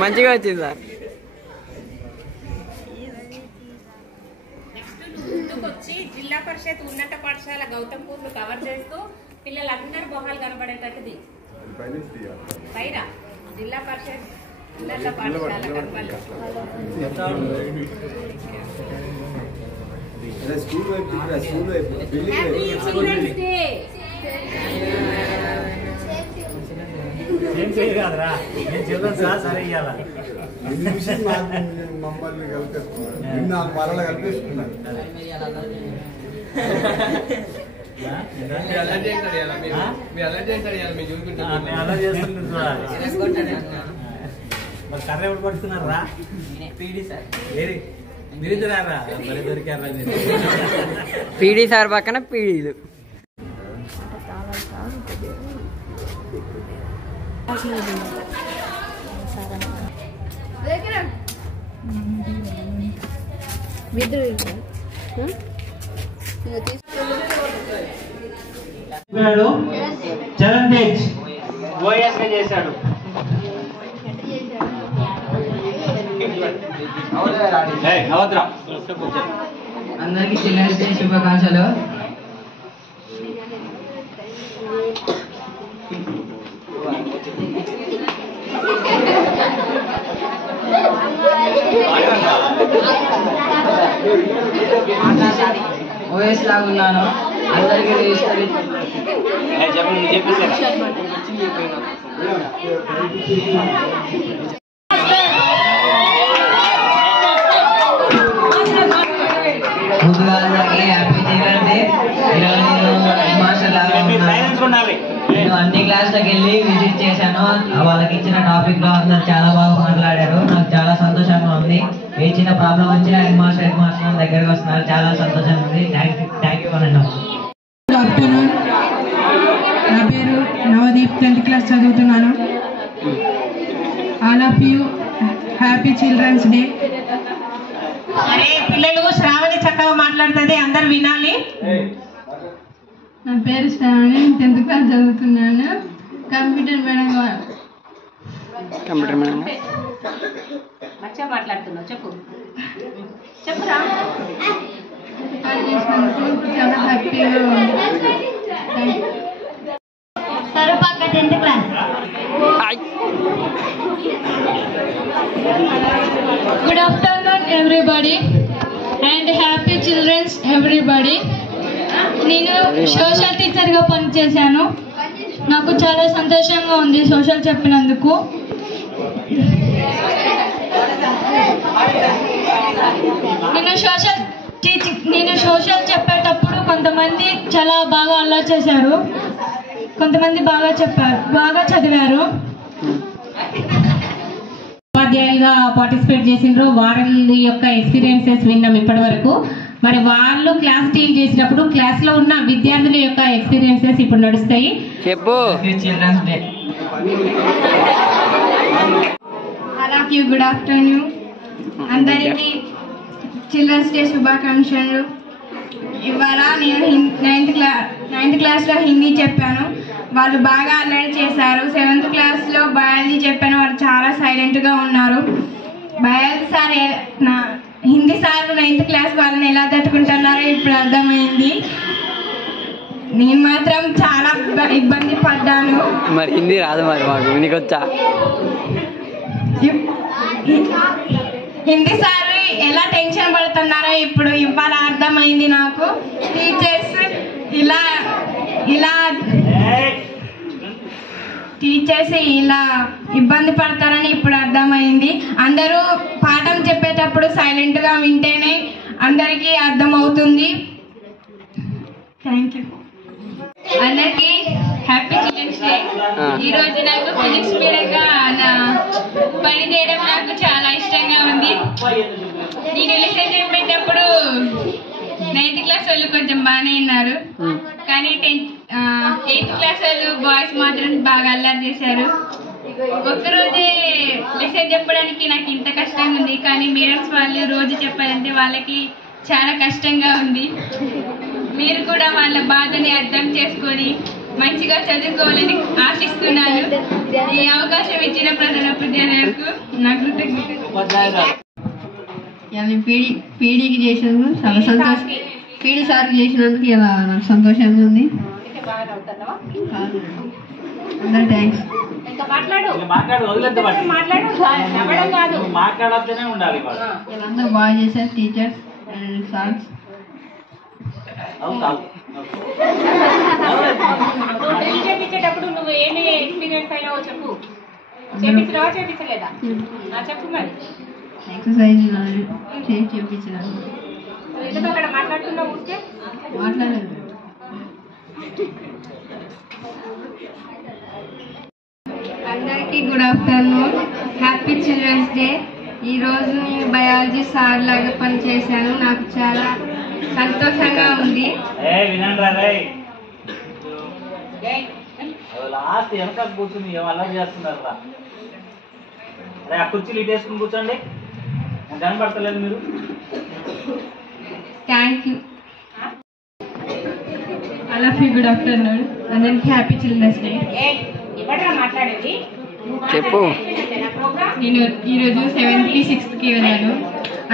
మంచిగా వచ్చింది సార్. వచ్చి జిల్లా పరిషత్ ఉన్నత పాఠశాల గౌతంపూర్ కవర్ చేస్తూ పిల్లలందరూ మొహాలు కనబడేటట్టుది పైన జిల్లా పరిషత్ ఉన్నత పాఠశాల ఏం చేయగలరా నేను చిల్డ్రన్స్ సరే ఇవ్వాలా మమ్మల్ని కలిపేసుకున్నారు నాకు మరలా కలిపేసుకున్నారు. అలా చేస్తున్నారు చూడాలి. మరి కర్ర ఎవరు పడుతున్నారా? మీరు రారా మరి దొరికారా? పీడీ సార్ పక్కన పీడీలు. చరణ్ తేజ్ ఓఎస్ చేశాడు. అందరికి చిల్డ్రన్స్ డే శుభాకాంక్షలు. ఓఎస్ లాగా ఉన్నాను. అందరికీ ముందుగా అందరికీ హ్యాపీ చిల్డ్రన్స్ డే. నేను అన్ని క్లాసులకు వెళ్ళి విజిట్ చేశాను. వాళ్ళకి ఇచ్చిన టాపిక్ లో అందరు చాలా బాగా మాట్లాడారు. నాకు చాలా సంతోషంగా ఉంది. ఏ చిన్న ప్రాబ్లం వచ్చినా హెడ్ మాస్టర్ దగ్గరకు వస్తున్నారు. చాలా సంతోషంగా ఉంది. థ్యాంక్ యూ అనండి. Good afternoon. నా పేరు నవదీప్, 10th క్లాస్ చదువుతున్నాను. All of you happy children's day. అరే పిల్లలు, శ్రావణి చక్కగా మాట్లాడుతుంది, అందరు వినాలి. నా పేరు శ్రావణి, 10th క్లాస్ చదువుతున్నాను. కంప్యూటర్ మేడం మంచిగా మాట్లాడుతున్నావు, చెప్పు చెప్పురా. చాలా హ్యాపీగా ఉంది. సరుపక్క 10th class. Good afternoon everybody and happy children's everybody. నేను సోషల్ టీచర్గా పనిచేశాను. నాకు చాలా సంతోషంగా ఉంది సోషల్ చెప్పినందుకు. నేను సోషల్ చెప్పేటప్పుడు కొంతమంది చాలా బాగా అల్లరి చేశారు, కొంతమంది బాగా చెప్పారు, బాగా చదివారు. ఉపాధ్యాయులుగా పార్టిసిపేట్ చేసిండ్రు. వారి యొక్క ఎక్స్పీరియన్సెస్ విన్నాం ఇప్పటి వరకు. మరి వాళ్ళు క్లాస్ డీల్ చేసినప్పుడు క్లాస్ లో ఉన్న విద్యార్థుల యొక్క ఎక్స్పీరియన్సెస్ ఇప్పుడు నడుస్తాయి. చెప్పు. Children's day. అలాగే గుడ్ ఆఫ్టర్నూన్. అందరికీ చిల్డ్రన్స్ డే శుభాకాంక్షలు. ఇవాళ నేను 9th క్లాస్లో హిందీ చెప్పాను. వాళ్ళు బాగా అల్లరి చేశారు. 7th క్లాస్లో బయాలజీ చెప్పాను. వాళ్ళు చాలా సైలెంట్గా ఉన్నారు. Biology sir Hindi sir 9th class వాళ్ళని ఎలా తట్టుకుంటున్నారో ఇప్పుడు అర్థమైంది. నేను మాత్రం చాలా ఇబ్బంది పడ్డాను. మరి హిందీ రాదు, మరి మాకు నీకు వచ్చా? హిందీ సార్ ఎలా టెన్షన్ పడుతున్నారో ఇప్పుడు ఇవాళ అర్థమైంది నాకు. టీచర్స్ ఇలా ఇబ్బంది పడతారని ఇప్పుడు అర్థమైంది. అందరూ పాఠం చెప్పేటప్పుడు సైలెంట్గా వింటేనే అందరికీ అర్థమవుతుంది. Thank you. అందరికీ హ్యాపీ చిల్డ్రన్స్ డే. ఈ రోజు నాకు ఫిజిక్స్ పరంగా నా పని చేయడం నాకు చాలా ఇష్టంగా ఉంది. నేను లెసన్ చెప్పేటప్పుడు 9th క్లాస్ వాళ్ళు కొంచెం బాగానే ఉన్నారు, కానీ 8th క్లాస్ వాళ్ళు బాయ్స్ మాత్రం బాగా అల్లరి చేశారు. ఒక్కరోజే లెసన్ చెప్పడానికి నాకు ఇంత కష్టంగా ఉంది, కానీ మేడమ్స్ వాళ్ళు రోజు చెప్పాలంటే వాళ్ళకి చాలా కష్టంగా ఉంది. మీరు కూడా వాళ్ళ బాధని అర్థం చేసుకొని మంచిగా చదువుకోవాలని ఆశిస్తున్నాను. ఈ అవకాశం ఇచ్చిన ప్రధాన ఉపాధ్యాయులకు నా కృతజ్ఞతలు. పీడీకి చేసినందుకు చాలా సంతోషం. పీడీ సార్కి చేసినందుకు ఇలా నాకు సంతోషంగా ఉంది. అందరూ థ్యాంక్స్. మాట్లాడొద్దనే ఉండాలి. వీళ్ళందరూ బాగా చేశారు, టీచర్స్ అండ్ సార్స్. చేపించేటప్పుడు నువ్వు ఏమి ఎక్స్పీరియన్స్ అయినావో చెప్పు. చేపించలేదా చెప్పు. మరి ఎక్సర్సైజ్ చేసి చేయించినాను. ఎందుకు అక్కడ మాట్లాడుతున్నావు? ఊరికే మాట్లాడలేదు. అందరికీ good afternoon. Happy children's day. ఈరోజు నేను బయాలజీ సార్ లాగా పనిచేశాను. నాకు చాలా సంతోషంగా ఉంది. లాస్ట్ వెనక కూర్చుని అలా చేస్తున్నారు రా. అరే ఆ కుర్చీలు ఇటేసుకుని కూర్చోండి, కనపడతలేదు మీరు. Thank you. అలాఫీ గుడ్ ఆఫ్టర్నూన్. అందరికీ హ్యాపీ చిల్డ్రన్స్ డే. చెప్పు. నేను ఈరోజు 7th కి 6th కి వెళ్ళాను.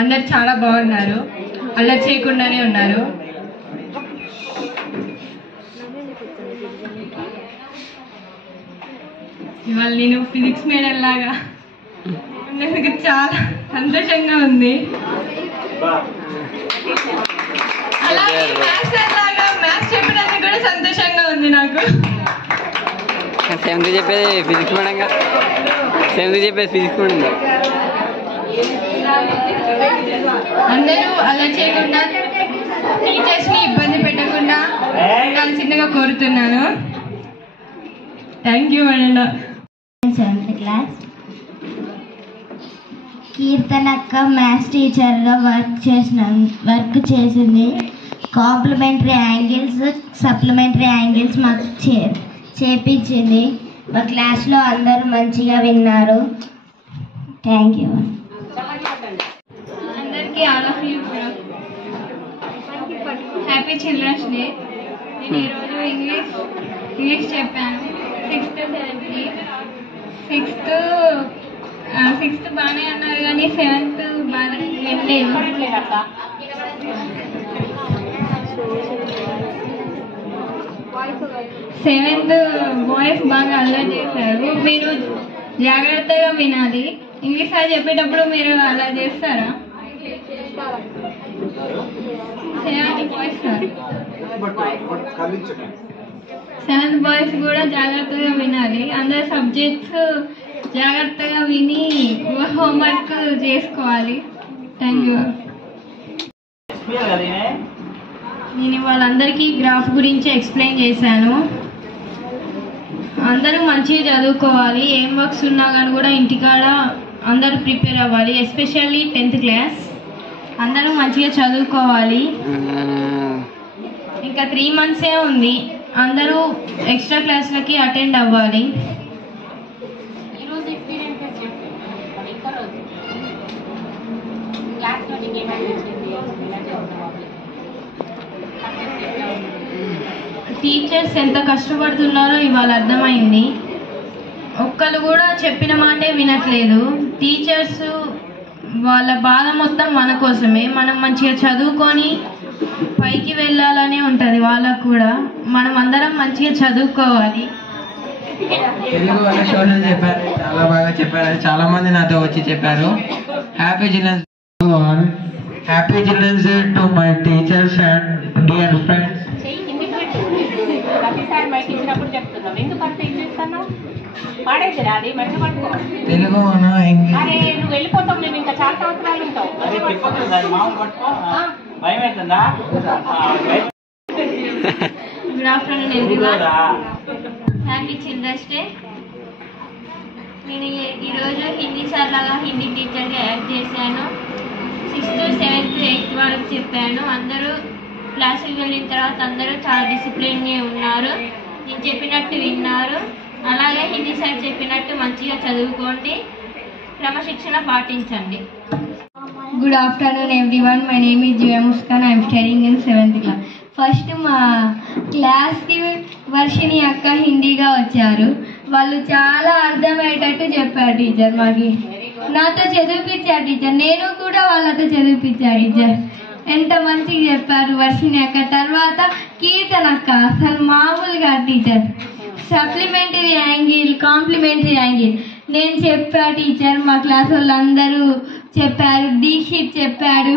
అందరు చాలా బాగున్నారు, అల్లరి చేయకుండానే ఉన్నారు. ఇవాళ నేను ఫిజిక్స్ మేడం లాగా నాకు చాలా సంతోషంగా ఉంది. అలాగే మ్యాథ్స్ సార్ లాగా మ్యాథ్స్ చెప్పడానికి కూడా సంతోషంగా ఉంది నాకు. 7th చెప్పేది ఫిజిక్స్ మేడం గా. 7th చెప్పేది ఫిజిక్స్ మేడం గా. అందరూ అలా చేయకుండా టీచర్స్ ని ఇబ్బంది పెట్టకుండా కలిసిగా కోరుతున్నాను. Thank you madam. 7th class. కీర్తనక్క మ్యాథ్స్ టీచర్గా వర్క్ చేసింది. కాంప్లిమెంటరీ యాంగిల్స్, సప్లిమెంటరీ యాంగిల్స్ మాకు చేపించింది. మా క్లాస్లో అందరూ మంచిగా విన్నారు. Thank you. అందరికీ all of you happy children's day. నేను ఈరోజు ఇంగ్లీష్ చెప్పాను. 6th 7th 6th బాగానే అన్నారు, కానీ 7th బాగా వెళ్ళలేదు. 7th బాయ్స్ బాగా అల్లరి చేశారు. మీరు జాగ్రత్తగా వినాలి. ఇంగ్లీష్ సార్ చెప్పేటప్పుడు మీరు అలా చేస్తారా? 7th boys sir, 7th boys కూడా జాగ్రత్తగా వినాలి. అందరు సబ్జెక్ట్స్ జాగ్రత్తగా విని హోంవర్క్ చేసుకోవాలి. Thank you. నేను వాళ్ళందరికీ గ్రాఫ్ గురించి ఎక్స్ప్లెయిన్ చేశాను. అందరూ మంచిగా చదువుకోవాలి. ఏం వర్క్స్ ఉన్నా కానీ కూడా ఇంటికాడ అందరూ ప్రిపేర్ అవ్వాలి. ఎస్పెషల్లీ 10th క్లాస్ అందరూ మంచిగా చదువుకోవాలి. ఇంకా 3 monthsే ఉంది. అందరూ ఎక్స్ట్రా క్లాస్లకి అటెండ్ అవ్వాలి. టీచర్స్ ఎంత కష్టపడుతున్నారో ఇవాళ అర్థమైంది. ఒక్కరు కూడా చెప్పిన మాటే వినట్లేదు. టీచర్స్ వాళ్ళ బాధ మొత్తం మన కోసమే. మనం మంచిగా చదువుకొని పైకి వెళ్ళాలనే ఉంటుంది వాళ్ళకు కూడా. మనం అందరం మంచిగా చదువుకోవాలి. తెలుగు వాళ్ళ సోషల్ చెప్పారు, చాలా బాగా చెప్పారు. చాలా మంది నాతో వచ్చి చెప్పారు. Happy children's day to my teachers and dear friends. Telugu నువ్వు వెళ్ళిపోతావు, నేను ఇంకా చాలా సంవత్సరాలు ఉంటావు. Good afternoon everyone. Happy children's day. నేను ఈరోజు హిందీ సార్ లాగా హిందీ టీచర్గా యాక్ట్ చేశాను. 6th, 7th, 8th వరకు చెప్పాను. అందరూ క్లాసుకి వెళ్ళిన తర్వాత అందరూ చాలా డిసిప్లిన్గా ఉన్నారు. నేను చెప్పినట్టు విన్నారు. అలాగే హిందీ సార్ చెప్పినట్టు మంచిగా చదువుకోండి, క్రమశిక్షణ పాటించండి. Good afternoon everyone. My name is Zoya Muskan. I am studying in 7th class. First మా క్లాస్కి వర్షిణి అక్క హిందీగా వచ్చారు. వాళ్ళు చాలా అర్థమయ్యేటట్టు చెప్పారు టీచర్. మాకి నాతో చదివిపించారు టీచర్. నేను కూడా వాళ్ళతో చదివిపించాను టీచర్. ఎంత మంచిగా చెప్పారు వర్షిణి అక్క. తర్వాత కీర్తన అక్క అసలు మామూలుగా teacher. Supplementary angle, complementary angle నేను చెప్పా టీచర్. మా క్లాస్ వాళ్ళందరూ చెప్పారు. దీక్షిత్ చెప్పాడు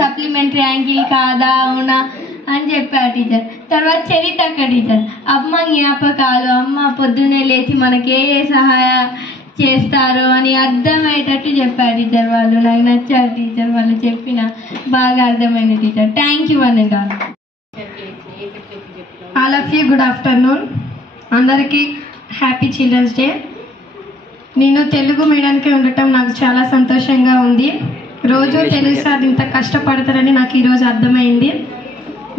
సప్లిమెంటరీ యాంగిల్ కాదా అవునా అని చెప్పారు టీచర్. తర్వాత చరిత అక్క టీచర్ అమ్మ జ్ఞాపకాలు, అమ్మ పొద్దున్నే లేచి మనకి ఏ సహాయం చేస్తారు అని అర్థమయ్యేటట్టు చెప్పారు టీచర్. వాళ్ళు నాకు నచ్చారు టీచర్. వాళ్ళు చెప్పిన బాగా అర్థమైంది టీచర్. థ్యాంక్ యూ అండి. All of you good afternoon. అందరికీ హ్యాపీ చిల్డ్రన్స్ డే. నేను తెలుగు మీడియానికి ఉండటం నాకు చాలా సంతోషంగా ఉంది. రోజు తెలుగు సార్ ఇంత కష్టపడతారని నాకు ఈరోజు అర్థమైంది.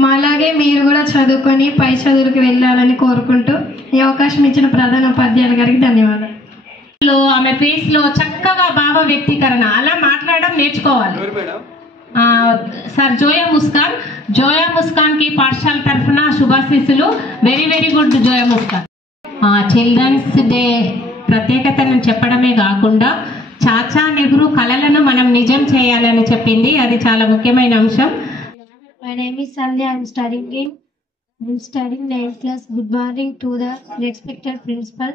మాలాగే మీరు కూడా చదువుకొని పై చదువులకు వెళ్ళాలని కోరుకుంటూ ఈ అవకాశం ఇచ్చిన ప్రధాన ఉపాధ్యాయుల గారికి ధన్యవాదాలు. ఆమె ఫేస్లో చక్కగా భావ వ్యక్తీకరణ అలా మాట్లాడడం నేర్చుకోవాలి. సార్ జోయా ముస్కాన్. జోయా ముస్కాన్ కి పాఠశాల తరఫున శుభాశీస్సులు. Very very good Zoya Muskan. Children's day ప్రత్యేకతను చెప్పడమే కాకుండా చాచా నెహ్రూ కళలను మనం నిజం చేయాలని చెప్పింది. అది చాలా ముఖ్యమైన అంశం. My name is Sandhya. I am studying 9th class. Good morning to the respected principal,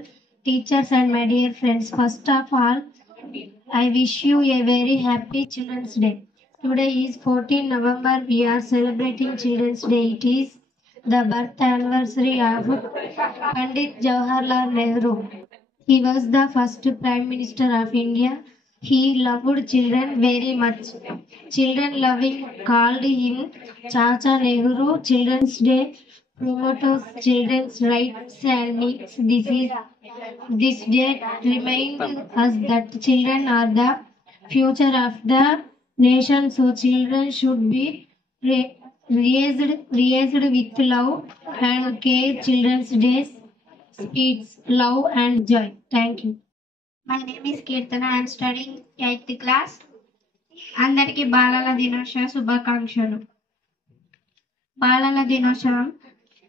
teachers and my dear friends. First of all, I wish you a very happy Children's Day. Today is 14 November. We are celebrating Children's Day. It is the birth anniversary of Pandit Jawaharlal Nehru. He was the first Prime Minister of India. He loved children very much. Children loving called him Chacha Nehru. Children's Day promotes children's rights and needs. This day reminds us that children are the future of the nation, so children should be raised with love and care. Children's Day speaks love and joy. Thank you. My name is Kirtana. I am studying 8th class. అందరికీ బాలల దినోత్సవ శుభాకాంక్షలు. బాలల దినోత్సవం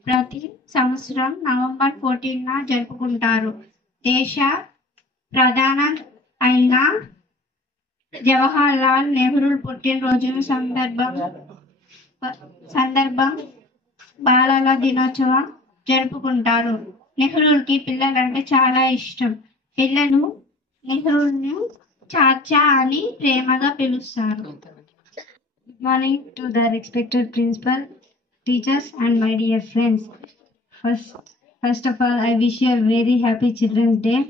ప్రతి సంవత్సరం November 14న జరుపుకుంటారు. దేశ ప్రధాన అయిన జవహర్లాల్ నెహ్రూ పుట్టినరోజు సందర్భం బాలల దినోత్సవం జరుపుకుంటారు. నెహ్రూకి పిల్లలంటే చాలా ఇష్టం. పిల్లలు నెహ్రూను చాచా అని ప్రేమగా పిలుస్తారు. Good morning to the respected principal, teachers and my dear friends. First of all, I wish you a very happy Children's Day,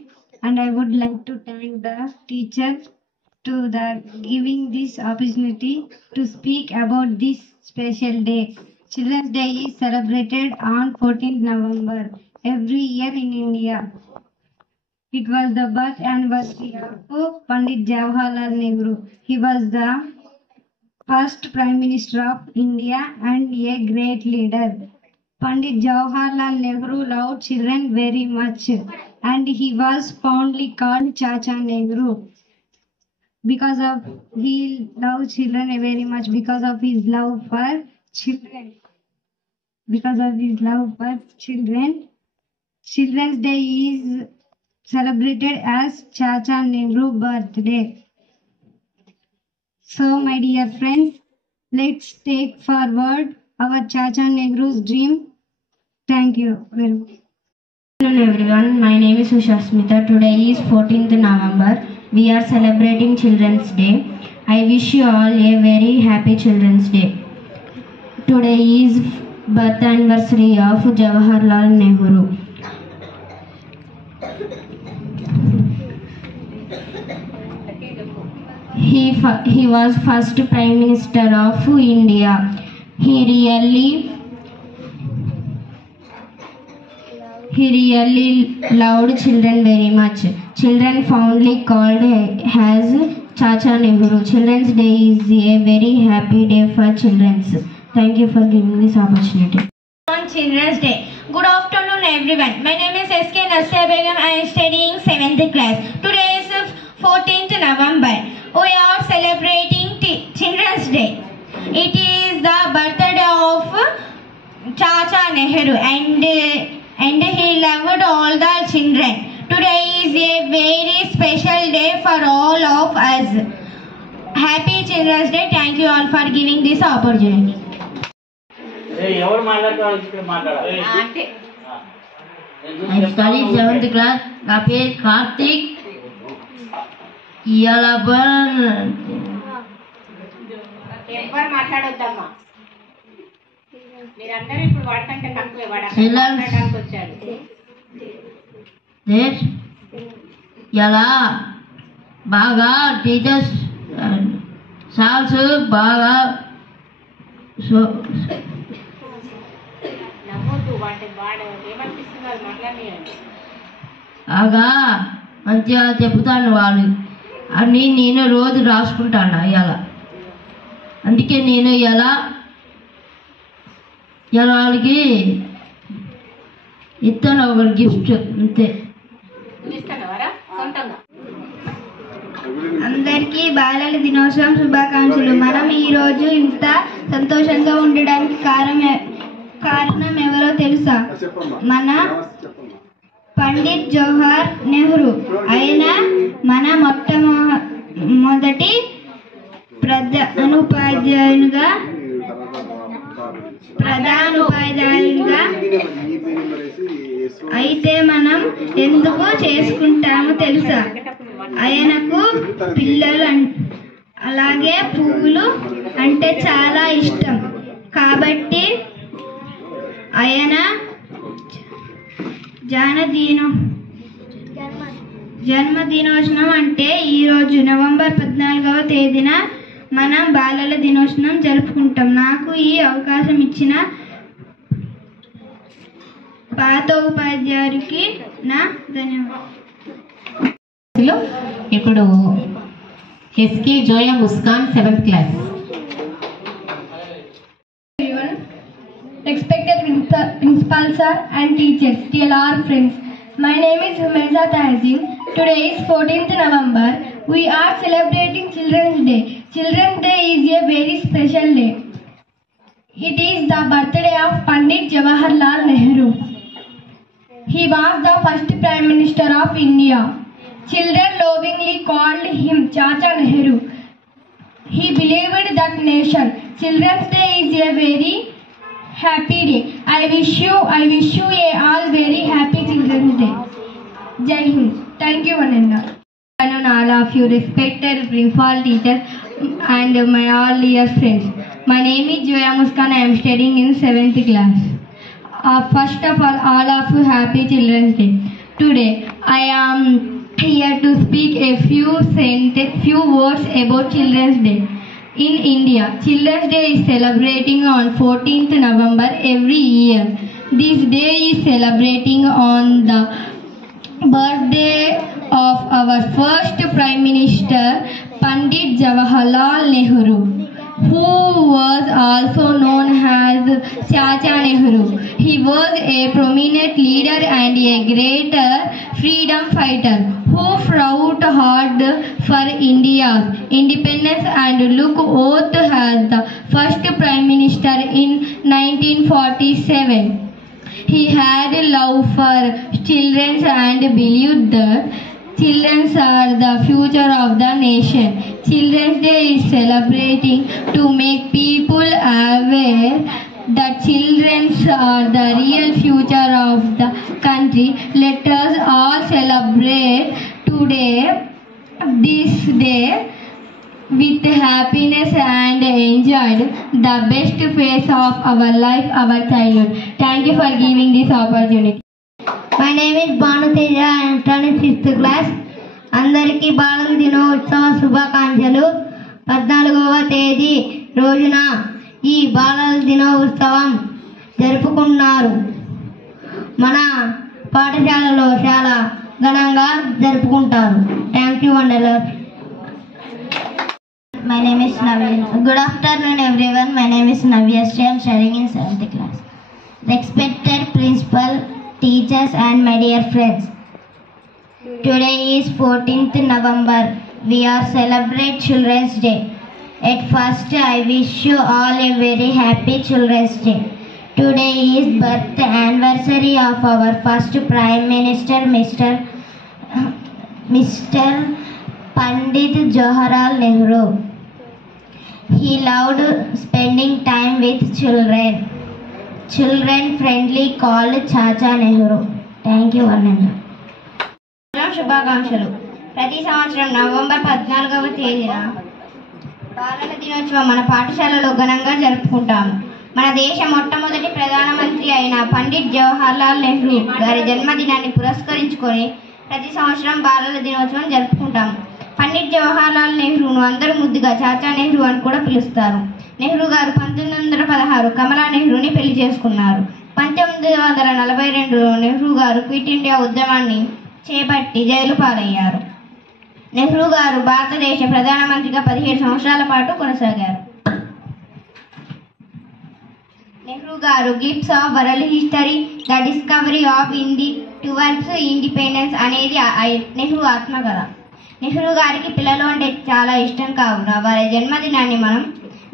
and I would like to thank the teacher to the giving this opportunity to speak about this special day. Children's Day is celebrated on 14th November every year in India. It was the birth anniversary of Pandit Jawaharlal Nehru. He was the first Prime Minister of India and a great leader. Pandit Jawaharlal Nehru loved children very much, and he was fondly called Chacha Nehru. Because of he loved children very much because of his love for children. Because of his love for children, Children's Day is celebrated as Chacha Nehru birthday. So my dear friends, let's take forward our Chacha Nehru's dream. Thank you very much. Hello everyone, my name is Sushasmita. Today is 14th November. We are celebrating Children's Day. I wish you all a very happy Children's Day. Today is birth anniversary of Jawaharlal Nehru. He was first Prime Minister of India. He really He really loved children very much. Children fondly called as Chacha Nehru. Children's Day is a very happy day for children. Thank you for giving this opportunity. On Children's Day. Good afternoon everyone. My name is S.K. Nasya Begum. I am studying 7th class. Today is 14th November. We are celebrating Children's Day. It is the birthday of Chacha Nehru and he loved all the children. Today is a very special day for all of us. Happy Children's Day. Thank you all for giving this opportunity. ఎవరు మాట్లాడాలి I study 7th class. నా పేరు కార్తీక్. ఇవాళ ఎవరు మాట్లాడొద్దమ్మా, మీరందరూ ఇప్పుడు వాడకంటే తక్కువే వచ్చారు. ఇలా బాగా టీచర్స్ సార్స్ బాగా నమ్మొద్దు, వాడు ఏమనిపిస్తున్నారు మాట్లాడియండి. బాగా మంచిగా చెప్తాను వాళ్ళు అని నేను రోజు రాసుకుంటాను ఇలా. అందుకే నేను ఇలా వాళ్ళకి ఇస్తాను ఒక గిఫ్ట్ అంతే. అందరికీ బాలల దినోత్సవం శుభాకాంక్షలు. మనం ఈరోజు ఇంత సంతోషంగా ఉండడానికి కారణం ఎవరో తెలుసా? మన పండిట్ జవహర్ నెహ్రూ. ఆయన మన మొట్టమొదటి ప్రధానోపాధ్యాయునిగా అయితే మనం ఎందుకు చేసుకుంటామో తెలుసా? ఆయనకు పిల్లలు అలాగే పువ్వులు అంటే చాలా ఇష్టం. కాబట్టి ఆయన జన్మదినోత్సవం అంటే ఈరోజు నవంబర్ 14వ తేదీన మనం బాలల దినోత్సవం జరుపుకుంటాం. నాకు ఈ అవకాశం ఇచ్చిన పాత ఉపాధ్యాయుడికి నా ధన్యవాదాలు. ఇప్పుడు SK Zoya Muskan 7th class. Respected principal sir and teachers, dear all friends. My name is Humeza Tahzin. Today is 14th November. We are celebrating Children's Day. Children's Day is a very special day. It is the birthday of Pandit Jawaharlal Nehru. He was the first Prime Minister of India. Children lovingly called him Chacha Nehru. He believed that nation. Children's Day is a very happy day. I wish you all very happy Children's Day. Jai Hind. Thank you one and all. And all of you respected principal, teachers and my all dear friends. My name is Joya Muskan. I am studying in 7th class. First of all of you happy Children's Day. Today I am here to speak a few words about Children's Day. In India, Children's Day is celebrating on 14th November every year. This day is celebrating on the birthday of our first Prime Minister Pandit Jawaharlal Nehru, who was also known as Chacha Nehru. He was a prominent leader and a great freedom fighter who fought hard for India's independence and looked oath as the first Prime Minister in 1947. He had love for children and believed that children are the future of the nation. Children's Day is celebrating to make people aware that children are the real future of the country. Let us all celebrate this day with happiness and enjoy the best phase of our life, our childhood. Thank you for giving this opportunity. My name is Banu Teja. I am studying 6th class. అందరికీ బాలల దినోత్సవ శుభాకాంక్షలు. 14వ తేదీ రోజున ఈ బాలల దినోత్సవం జరుపుకున్నారు. మన పాఠశాలలో చాలా ఘనంగా జరుపుకుంటారు. థ్యాంక్ యూ వండర్లర్. My name is Navya. Good afternoon everyone. My name is Navya. I am studying in 7th class. Respected principal, teachers and my dear friends. Today is 14th November. We are celebrate Children's Day. At first I wish you all a very happy Children's Day. Today is birth anniversary of our first Prime Minister Mr. Pandit Jawaharlal Nehru. He loved spending time with children. Children friendly called Chacha Nehru. Thank you, Ananda. శుభాకాంక్షలు. ప్రతి సంవత్సరం November 14వ తేదీన బాలల దినోత్సవం మన పాఠశాలలో ఘనంగా జరుపుకుంటాము. మన దేశ మొట్టమొదటి ప్రధానమంత్రి అయిన పండిట్ జవహర్లాల్ నెహ్రూ గారి జన్మదినాన్ని పురస్కరించుకొని ప్రతి సంవత్సరం బాలల దినోత్సవం జరుపుకుంటాము. పండిట్ జవహర్లాల్ నెహ్రూను అందరూ ముద్దుగా చాచా నెహ్రూ అని కూడా పిలుస్తారు. నెహ్రూ గారు 1916 కమలా నెహ్రూని పెళ్లి చేసుకున్నారు. 1942లో నెహ్రూ గారు క్విట్ ఇండియా ఉద్యమాన్ని చేపట్టి జైలు పాలయ్యారు. నెహ్రూ గారు భారతదేశ ప్రధానమంత్రిగా 17 సంవత్సరాల పాటు కొనసాగారు. నెహ్రూ గారు gifts of world history, the discovery of India towards independence అనేది నెహ్రూ ఆత్మకథ. నెహ్రూ గారికి పిల్లలు అంటే చాలా ఇష్టం కావున వారి జన్మదినాన్ని మనం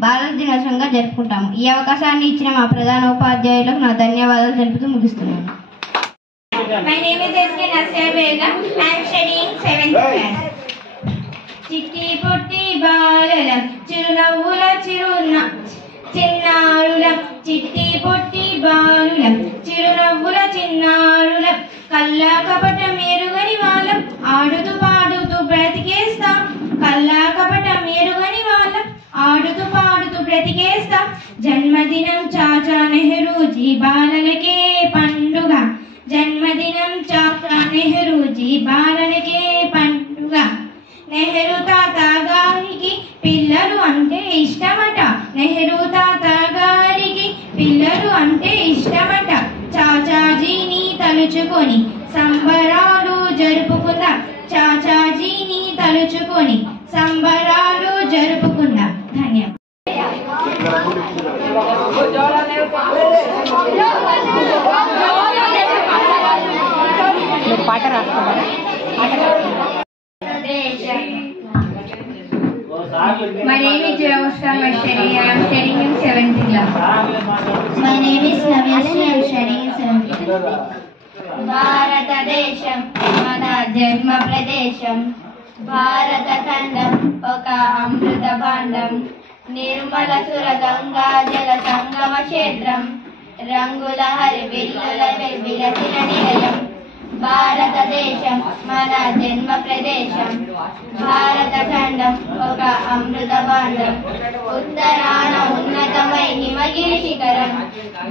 బాలల దినోత్సవంగా జరుపుకుంటాము. ఈ అవకాశాన్ని ఇచ్చిన మా ప్రధాన ఉపాధ్యాయులకు నా ధన్యవాదాలు తెలుపుతూ ముగిస్తున్నాను. My name is SK Nasya Begum. I am studying 7th class. చిట్టి పొట్టి బాలల చిరునవ్వుల చిన్నారుల చిట్టి పొట్టి బాలుల చిరునవ్వుల చిన్నారుల కల్లా కపటం ఎరుగని వాళ్ళం ఆడుతూ పాడుతూ బ్రతికేస్తాం. కల్లా కపటం ఎరుగని వాళ్ళం ఆడుతూ పాడుతూ బ్రతికేస్తాం. జన్మదినం చాచా నెహ్రూజీ బాలలకే పండుగ. జన్మదినం చాచా నెహ్రూజీ బాలలకే పండుగ. నెహ్రూ తాత గారికి పిల్లలు అంటే ఇష్టమట. నెహ్రూ తాత గారికి పిల్లలు అంటే ఇష్టమట. చాచాజీని తలుచుకొని సంబరాలు జరుపుకుందాం. చాచాజీని తలుచుకొని సంబరాలు జరుపుకుందాం. ధన్యవాదాలు. పాట రాస్తున్నారా? My name is Jyoshna Mashari. I am studying in 7th class. My name is Navyashi. I am studying in 7th class. భారతదేశం మన జన్మ ప్రదేశం. భారత ఖండం ఒక అమృత భాండం. నిర్మల సుర గంగా జల సంగమ క్షేత్రం. రంగుల హరివిల్లుల విలసిన నిలయం. భారతదేశం మన జన్మ ప్రదేశం. భారత ఖండం ఒక అమృత భాండం. ఉత్తరాన ఉన్నతమై హిమగిరి శిఖరం.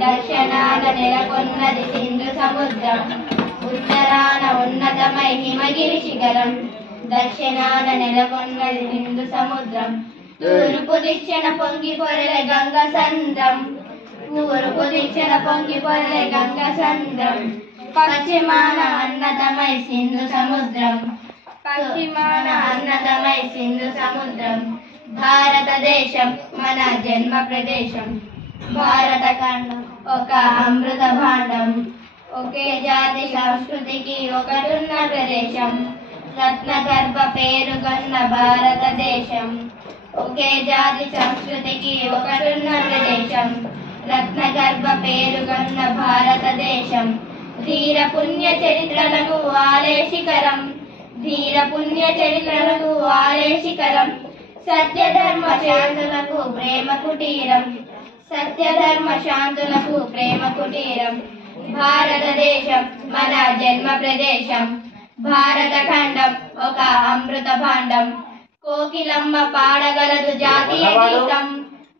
దక్షిణాన నెలకొన్నది సింధు సముద్రం. ఉత్తరాన ఉన్నతమై హిమగిరి శిఖరం. దక్షిణాన నెలకొన్నది సింధు సముద్రం. తూర్పు దిశన పొంగి పొరలే గంగ సంద్రం. తూర్పు దిశన పొంగి పొరలే గంగ సంద్రం. పశ్చిమాన అన్నదమై సింధు సముద్రం. పశ్చిమాన అన్నదమై సింధు సముద్రం. భారతదేశం మన జన్మ ప్రదేశం. భారత ఖండం ఒక అమృత భాండం. ఒకే జాతి సంస్కృతికి ఒకటున్న ప్రదేశం. రత్న గర్భ పేరుగన్న భారతదేశం. ఒకే జాతి సంస్కృతికి ఒకటున్న ప్రదేశం. రత్న గర్భ పేరుగన్న భారతదేశం. ధీర పుణ్య చరిత్రలకు వాలే శిఖరం. ధీర పుణ్య చరిత్రలకు వాలే శిఖరం. సత్యధర్మ శాంతులకు ప్రేమ కుటీరం. సత్యధర్మ శాంతులకు ప్రేమ కుటీరం. భారతదేశం మన జన్మ ప్రదేశం. భారత ఖండం ఒక అమృత భాండం. కోకిలమ్మ పాడగలదు జాతీయ గీతం.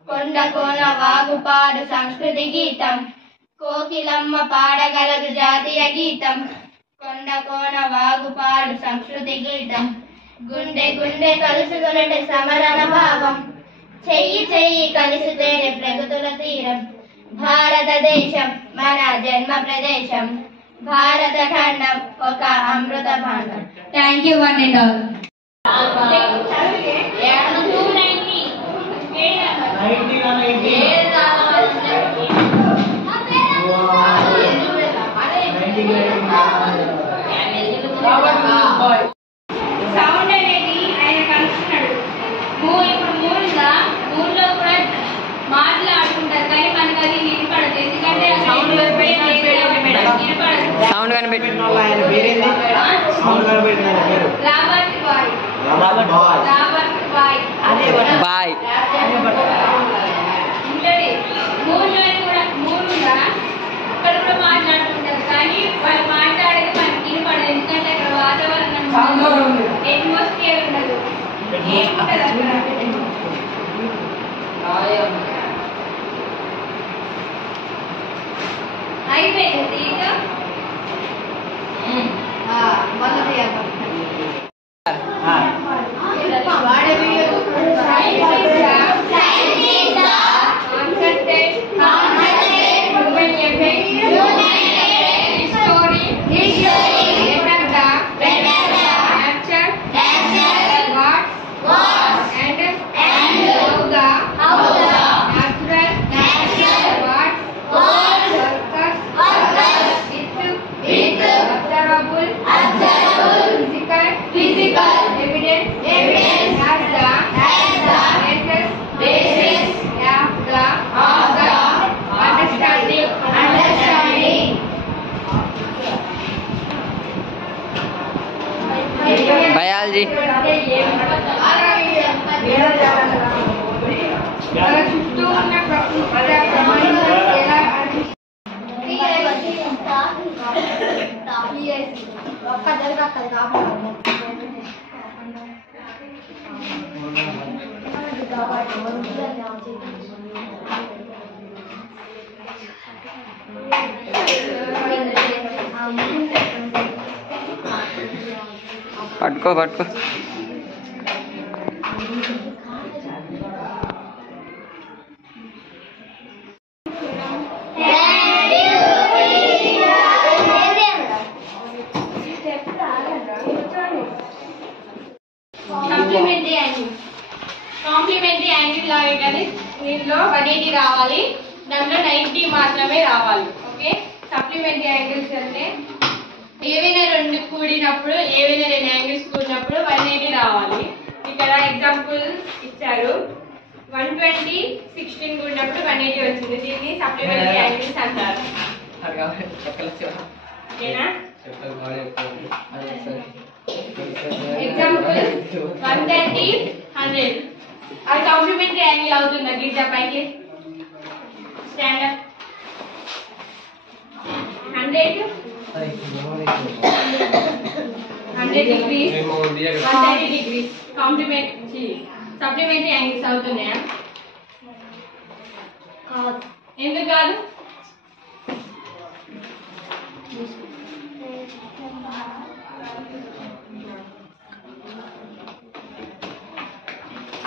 కొండ కోన వాగుపాడు సంస్కృతి గీతం. కోకిలమ్మ పాడగలదు జాతీయ గీతం. కొండ కోన వాగుపాడు సంస్కృతి గీతం. గుండె గుండె కలుసుకొనటి సమరణ భావం. చెయ్యి చెయ్యి కలిసితేనే ప్రగతుల తీరం. భారతదేశం మన జన్మ ప్రదేశం. భారతఖండం ఒక అమృత భాండం. Thank you one and all. Sound అనేది ఆయన కలుస్తున్నాడు. ఇప్పుడు మూడుగా మూడులో కూడా మాట్లాడుకుంటారు కానీ మనకు అది వినపడదు. ఎందుకంటే సౌండ్ కనిపెట్టి రాబర్ట్ బాయ్ బాయ్ ఉంటుంది. మూడులో కూడా మూడుగా ఇక్కడ కూడా మాట్లాడుకుంటారు కానీ వాళ్ళు మాట్లాడేది మనకి వినపడదు. ఎందుకంటే అక్కడ వాతావరణం అట్మాస్ఫియర్ ఉండదు. ఏముంటది అక్కడ అయిపోయింది ఇంకా బయాలజీ చుట్టూ ఉన్న ప్రకృతి ఎలా పట్టుకో పట్టుకో కాంప్లిమెంటరీ యాంగిల్ లాగానే దీనిలో 180 రావాలి, దాంట్లో 90 మాత్రమే రావాలి. ఓకే, సప్లిమెంటరీ యాంగిల్స్ అంటే ఏవైనా రెండు కూడినప్పుడు ఏవైనా రెండు యాంగిల్స్ కూడినప్పుడు 180 రావాలి. ఇక్కడ ఎగ్జాంపుల్ ఇచ్చారు. 120 16 కూడినప్పుడు 180 వచ్చింది. దీన్ని సప్లిమెంటరీ యాంగిల్స్ అంటారు. ఓకేనా? ఎగ్జాంపుల్ 130 100 అది కాంప్లిమెంటరీ యాంగిల్ అవుతుందా? గిరిజ పైకి stand up. 100 degrees 130 degrees complementary supplementary angles అవుతున్నాయా? ఎందుకు కాదు?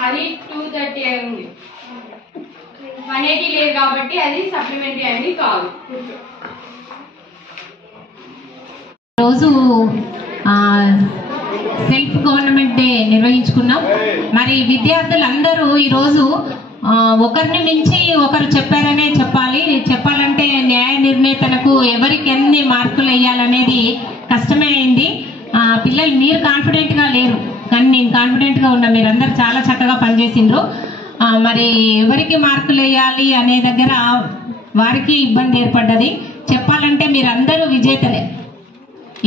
అది 230 ఉంది, 180 లేదు కాబట్టి అది సప్లిమెంటరీ యాంగిల్ కాదు. రోజు సెల్ఫ్ గవర్నమెంట్ డే నిర్వహించుకున్నాం. మరి విద్యార్థులందరూ ఈరోజు ఒకరిని మించి ఒకరు చెప్పారనే చెప్పాలి. చెప్పాలంటే న్యాయ నిర్ణేతలకు ఎవరికి ఎన్ని మార్కులు వేయాలనేది కష్టమే అయింది. పిల్లలు మీరు కాన్ఫిడెంట్గా లేరు కానీ నేను కాన్ఫిడెంట్గా ఉన్నా. మీరందరూ చాలా చక్కగా పనిచేసిండ్రు. మరి ఎవరికి మార్కులు వేయాలి అనే దగ్గర వారికి ఇబ్బంది ఏర్పడ్డది. చెప్పాలంటే మీరందరూ విజేతలే.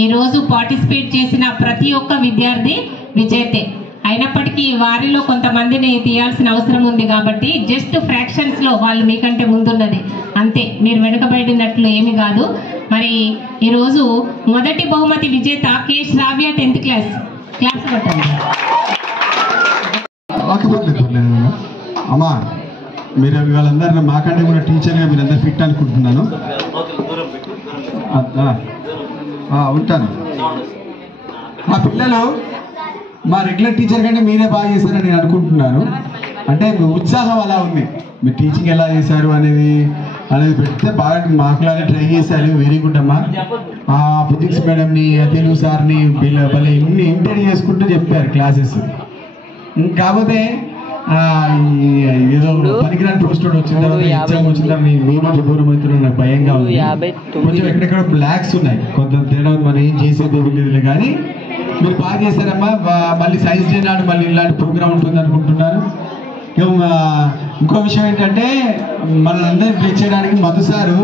ఈరోజు పార్టిసిపేట్ చేసిన ప్రతి ఒక్క విద్యార్థి విజేతే. అయినప్పటికీ వారిలో కొంతమందిని తీయాల్సిన అవసరం ఉంది కాబట్టి జస్ట్ ఫ్రాక్షన్స్లో వాళ్ళు మీకంటే ముందున్నది అంతే, మీరు వెనుకబడినట్లు ఏమి కాదు. మరి ఈరోజు మొదటి బహుమతి విజేత కే శ్రావ్య 10th క్లాస్. క్లాస్ కొట్టండి అమ్మా. మీరు వాళ్ళందరూ మాకంటే కూడా టీచర్గా మీరందరూ ఫిట్ అనుకుంటున్నాను. ఉంటాను. మా పిల్లలు మా రెగ్యులర్ టీచర్ కంటే మీరే బాగా చేశారని నేను అనుకుంటున్నాను. అంటే ఉత్సాహం అలా ఉంది. మీరు టీచింగ్ ఎలా చేశారు అనేది అనేది పెడితే బాగా మార్కులని ట్రై చేశారు. వెరీ గుడ్ అమ్మా. ఫిజిక్స్ మేడంని తెలుగు సార్ని భలే ఇన్ని ఎంటైన్ చేసుకుంటూ చెప్పారు క్లాసెస్. కాకపోతే ఏదో పనికిరాని పోస్ట్ వచ్చిన తర్వాత ఎగ్జామ్ వచ్చిన తర్వాత నేను దూరం అవుతున్నాను, నాకు భయంగా ఉంది. కొంచెం ఎక్కడెక్కడ బ్లాక్స్ ఉన్నాయి, కొంత తేడా మనం ఏం చేసేది లేదు. కానీ మీరు బాగా చేశారమ్మా. మళ్ళీ సైన్స్ డే నాడు మళ్ళీ ఇలాంటి ప్రోగ్రామ్ ఉంటుంది అనుకుంటున్నాను. ఇంకో విషయం ఏంటంటే మనందరినీ బ్లెస్ చేయడానికి మధు సారు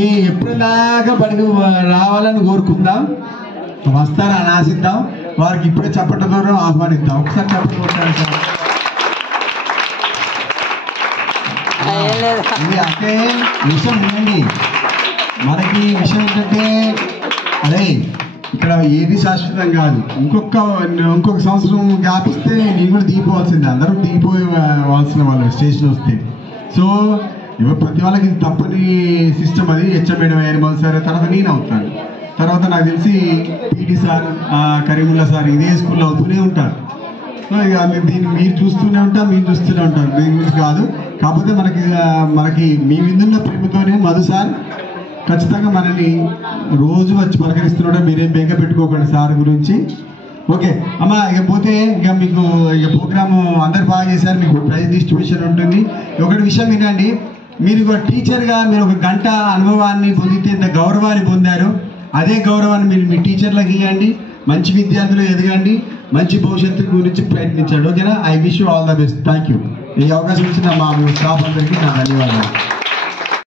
ఈ ఏప్రిల్ దాకా బడికి రావాలని కోరుకుందాం, వస్తారని ఆశిద్దాం. వారికి ఇప్పుడే చప్పట దూరం ఆహ్వానిద్దాం. ఒకసారి చప్పట కొట్టాలి సార్. అంటే విషయం వినండి, మనకి విషయం ఏంటంటే అదే ఇక్కడ ఏది శాశ్వతం కాదు. ఇంకొక సంవత్సరం గ్యాప్ ఇస్తే నేను కూడా దిగిపోవాల్సిందే, అందరూ దిగిపోవాల్సిన వాళ్ళు స్టేషన్ వస్తే. సో ప్రతి వాళ్ళకి తప్పని సిస్టమ్ అది. హెచ్ఎం మేడం అయ్యారు సార్, తర్వాత నేను అవుతాను, తర్వాత నాకు తెలిసి పీటీ సార్, కరీముల్లా సార్ ఇదే స్కూల్లో అవుతూనే ఉంటారు. సో ఇక దీన్ని మీరు చూస్తూనే ఉంటారు, మీరు చూస్తూనే ఉంటారు. దీని గురించి కాదు, కాకపోతే మనకి మీ విధున్న ప్రేమతోనే మధు సార్ ఖచ్చితంగా మనల్ని రోజు వచ్చి పలకరిస్తున్నాడు. మీరేం బెంగ పెట్టుకోకండి సార్ గురించి. ఓకే అమ్మ, ఇకపోతే ఇక మీకు ఇక ప్రోగ్రాము అందరు బాగా చేశారు, మీకు ప్రైజ్ డిస్ట్రిబ్యూషన్ ఉంటుంది. ఒకటి విషయం వినండి, మీరు ఒక టీచర్గా మీరు ఒక గంట అనుభవాన్ని పొందితే ఇంత గౌరవాన్ని పొందారు. అదే గౌరవాన్ని మీరు మీ టీచర్లకు ఇవ్వండి, మంచి విద్యార్థులు ఎదగండి, మంచి భవిష్యత్తు గురించి ప్రయత్నించండి. ఓకేనా? I wish you all the best. Thank you. ఈ అవకాశం ఇచ్చిన మా స్టాఫ్ అందరికీ నా ధన్యవాదాలు.